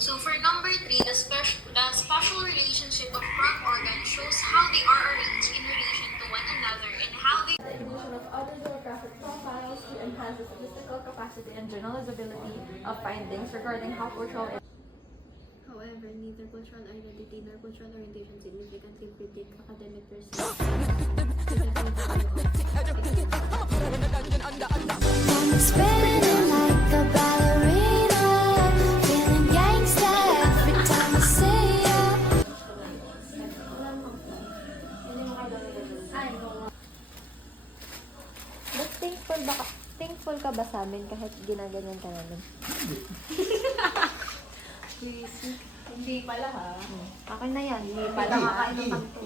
So for number three, the spatial relationship of front organs shows how they are arranged in relation to one another and how they The evolution of other demographic profiles to enhance the statistical capacity and generalizability of findings regarding how cultural. However, neither cultural identity nor cultural orientation significantly predict academic pursuits. Spinning like a ballerina, feeling gangsta every time I see you. But thankful ka ba sa amin kahit ginaganyan ka namin? Hindi pala ha. Akin na yan, hindi pa nakakain ng kanto.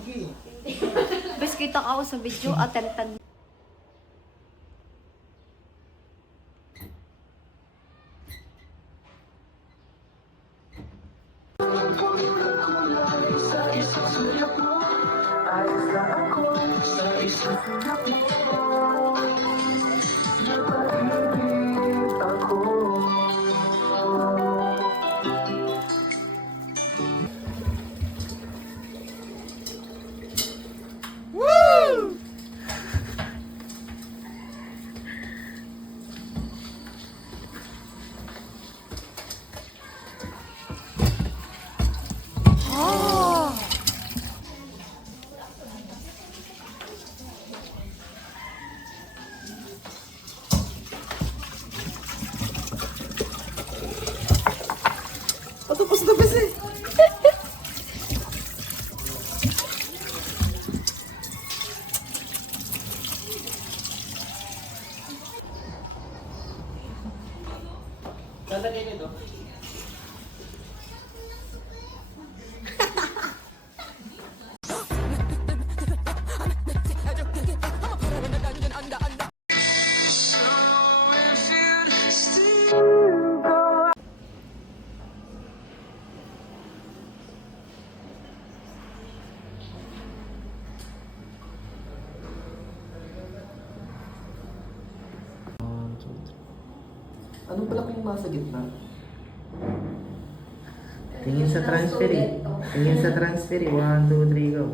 Bes kita ako sa video, attempted. Patapos na ba siya? Lalagay nito. Anong pala yung nasa gitna? Tingin sa transfer eh. Tingin sa transfer eh. 1, 2, 3, go.